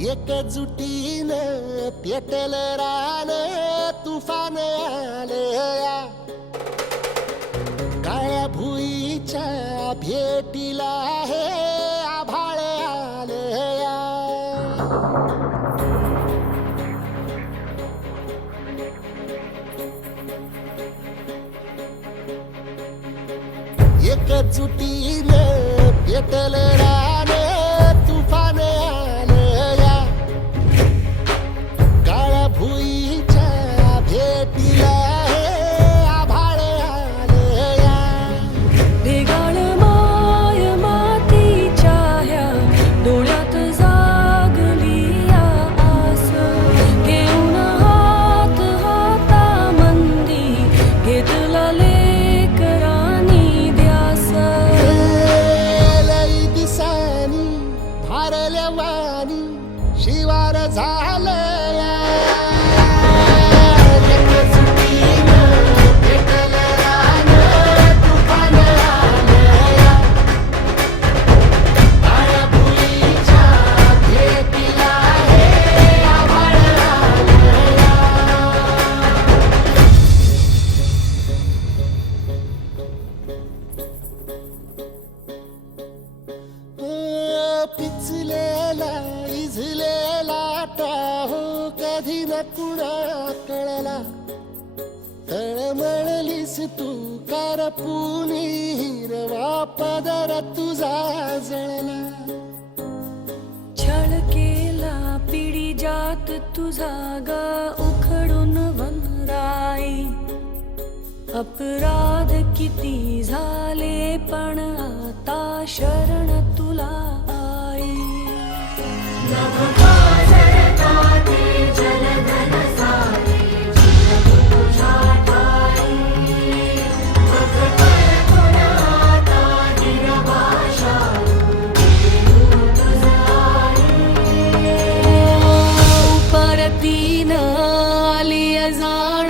एकजुटीनं पेटल रान तुफान आलया काळ्या भुईच्या भेटीला हे आभाळ आलया एकजुटीनं पेटल रान तुफान आलया काळ्या भुईच्या भेटीला हे आभाळ आलया ढेगाळ माय मातीच्या ह्या डोळ्यात जागली या आस घेऊन हात हातामंदी घेतला लेकरांनी ध्यास लई दिसानी भारल्या वाणी शिवार झालया एकजुटीनं पेटल रान तुफान आलया काळ्या भुईच्या भेटीला हे आभाळ आलया पिचलेला इझलेला टाहो कधी न कुणा कळला तळमळलीस तू करपुनी हिरवा पदर तुझा जळला छळ केला पिढी जात तुझा गा उखडून वनराई अपराध किती झाले पण आता शरण तुला आई परतीन आली जाण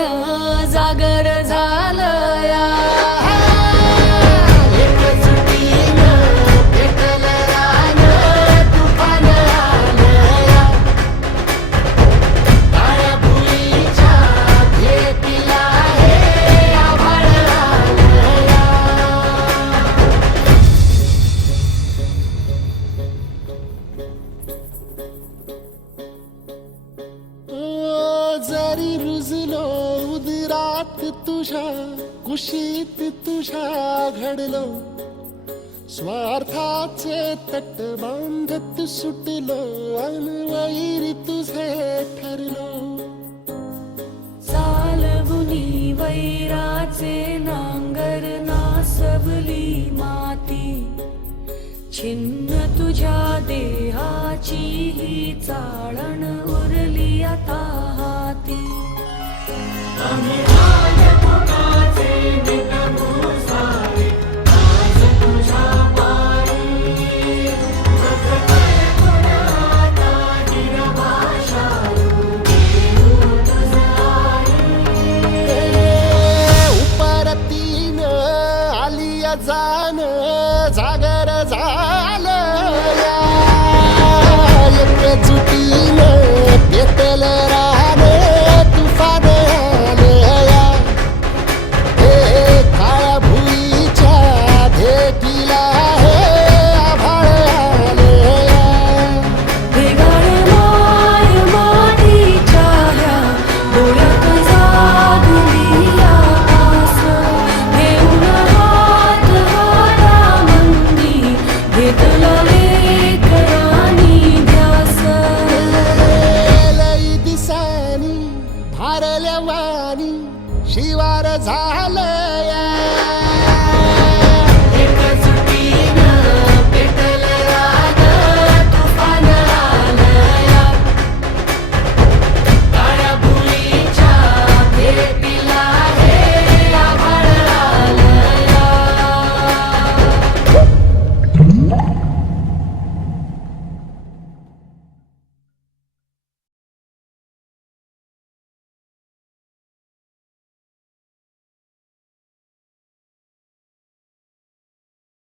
जागर झालया एकजुटीनं पेटल रान तुफान आलया काळ्या भुईच्या भेटीला हे आभाळ आलया जरी रुजलो उदरात तुझ्या कुशीत तुझ्या घडलो स्वार्थाचे तट बांधत सुटलो अनवैरी तुझे ठरलो चालवुनी वैराचे नांगर नासवली माती छिन्न तुझ्या देहाची ही चाळण उरली आता हाती